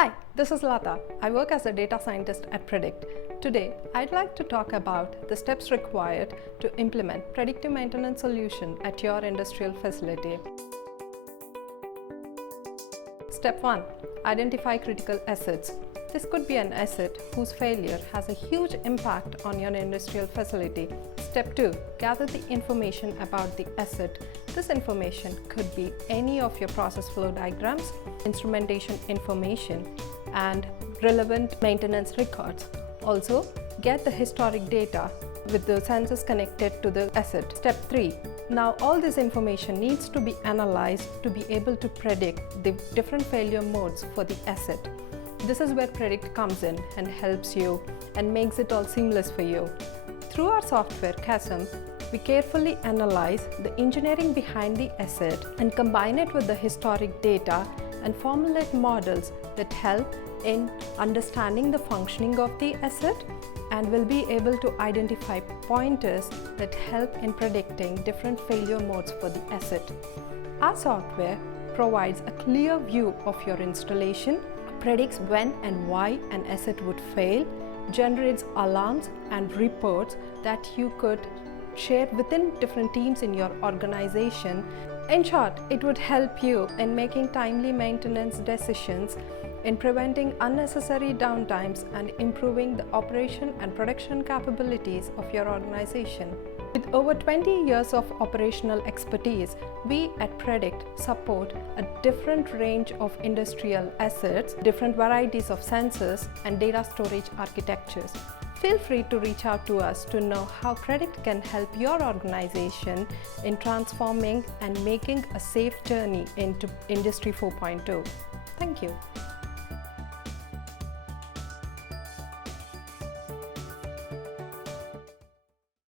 Hi, this is Lata. I work as a data scientist at Predict. Today, I'd like to talk about the steps required to implement predictive maintenance solution at your industrial facility. Step 1. Identify critical assets. This could be an asset whose failure has a huge impact on your industrial facility. Step 2. Gather the information about the asset. This information could be any of your process flow diagrams, instrumentation information, and relevant maintenance records. Also, get the historic data with the sensors connected to the asset. Step 3. Now all this information needs to be analyzed to be able to predict the different failure modes for the asset. This is where Predict comes in and helps you and makes it all seamless for you. Through our software Chasm, we carefully analyze the engineering behind the asset and combine it with the historic data and formulate models that help in understanding the functioning of the asset, and will be able to identify pointers that help in predicting different failure modes for the asset. Our software provides a clear view of your installation, predicts when and why an asset would fail, generates alarms and reports that you could share within different teams in your organization. In short, it would help you in making timely maintenance decisions, in preventing unnecessary downtimes, and improving the operation and production capabilities of your organization. With over 20 years of operational expertise, we at Predict support a different range of industrial assets, different varieties of sensors, and data storage architectures. Feel free to reach out to us to know how Predict can help your organization in transforming and making a safe journey into Industry 4.0. Thank you.